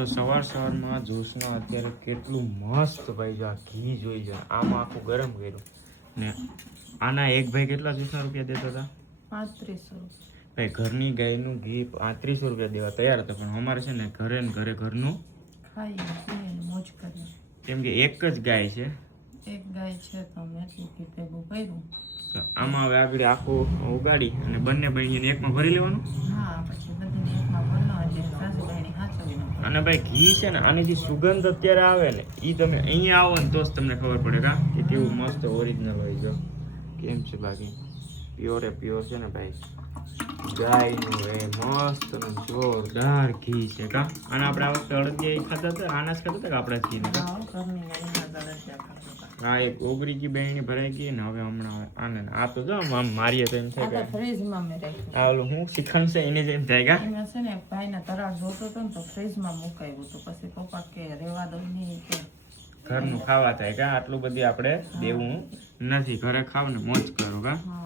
તો સવારમાં જ્યુસમાં અત્યારે કેટલું મસ્ત ભાઈ જો આ ઘી જોઈ જાય આમાં આખું ગરમ કર્યું ને આના એક ભાઈ કેટલા જ્યુસના રૂપિયા દેતા હતા 3500 ભાઈ ઘરની ગાયનું ઘી 3500 રૂપિયા દેવા તૈયાર હતા પણ અમારે છે ને ઘરે ને ઘરે ઘરનું ખાઈએ પીએ મોજ કરીએ કેમ કે એક જ ગાય છે એક ગાય છે તો મેં એટલું ઘી ભેગું કર્યું તો આમાં હવે આગળ આખું ઉગાડી અને બંને બહેનીને એકમાં ભરી લેવાનું હા પછી બધીને એકમાં ભરવા એટલે સાસુ બહેની હાચવી નાખો અને ભાઈ ઘી છે ને આની જે સુગંધ અત્યારે આવે ને એ તમે અહીંયા આવો ને તો જ તમને ખબર પડે કે કેવું મસ્ત ઓરિજિનલ હોય જો કેમ છે બાકી પ્યોર છે ને ભાઈ ગાયનું એ મસ્ત ને જોરદાર ઘી છે કા અને આપણે આ વખતે અડદિયા ખાતા હતા આના જ ખાતા હતા કે આપણા ઘી ને હા ઘરની ગાયના દરજ્જા ખાતા હા એક ઓગરી ગઈ બહેણી ભરાઈ ગઈ ને હવે હમણાં આને આ તો જો આમ મારીએ તો એમ આ થાય તો કે ફ્રીજમાં મેં રાખ્યું આ ઓલું હું શિખંડ છે એને જેમ થાય કા એમાં છે ને ભાઈના તરાળ જોતો હતો ને તો ફ્રીજમાં મુકાયું તો પછી પપ્પા કે રેવા દો નહીં કે ઘરનું ખાવા થાય કા આટલું બધી આપણે દેવું નથી ઘરે ખાવ ને મોજ કરો કા હા